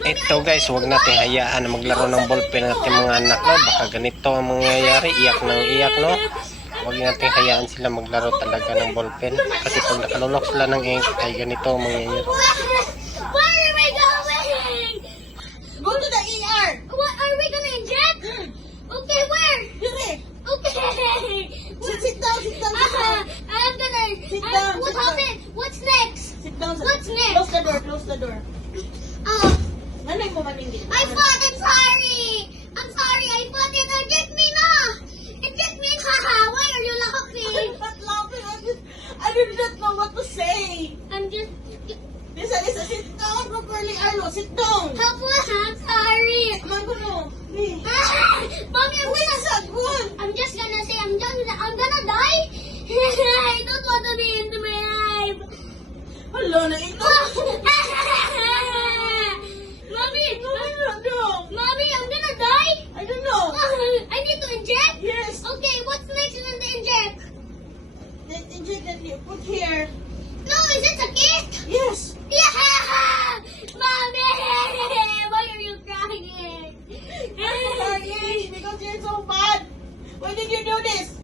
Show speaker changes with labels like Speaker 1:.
Speaker 1: Ito guys, huwag natin hayaan na maglaro ng ballpen ng ating mga anak, no? Baka ganito ang mangyayari, iyak ng iyak, no? Huwag natin hayaan sila maglaro talaga ng ballpen. Kasi pag nakalunok sila ng ink, ay ganito ang mangyayari.
Speaker 2: Where are we going?
Speaker 3: Go to the ER.
Speaker 2: What are we gonna inject? Okay, where?
Speaker 3: Here.
Speaker 2: Okay.
Speaker 3: Sit down, sit down, sit down.
Speaker 2: I'm gonna.
Speaker 3: Sit down,
Speaker 2: What
Speaker 3: sit down.
Speaker 2: happened? What's next?
Speaker 3: Sit down.
Speaker 2: What's next?
Speaker 3: Close the door, close the door.
Speaker 2: Oh,
Speaker 3: Nanay mo maningin.
Speaker 2: I fought. I'm sorry. I'm sorry. I fought it. Inject me na. Inject me na. Why are you laughing?
Speaker 3: I'm not laughing. I did not know what to say.
Speaker 2: I'm just.
Speaker 3: Lisa, sit down properly, Arlo. Sit down.
Speaker 2: Help me. I'm sorry.
Speaker 3: Mangulo. Hey.
Speaker 2: Mommy,
Speaker 3: Good.
Speaker 2: I'm just gonna say I'm gonna die. I don't want to be into my life.
Speaker 3: Hello, na ito.
Speaker 2: Mommy,
Speaker 3: No.
Speaker 2: Mommy, I'm gonna die.
Speaker 3: I don't know.
Speaker 2: I need to inject.
Speaker 3: Yes.
Speaker 2: Okay, what's next in the inject?
Speaker 3: The inject that you put here.
Speaker 2: No, is it a kit?
Speaker 3: Yes.
Speaker 2: Yeah, Mommy, why are you crying?
Speaker 3: Sorry, because you're so bad. Why did you do this?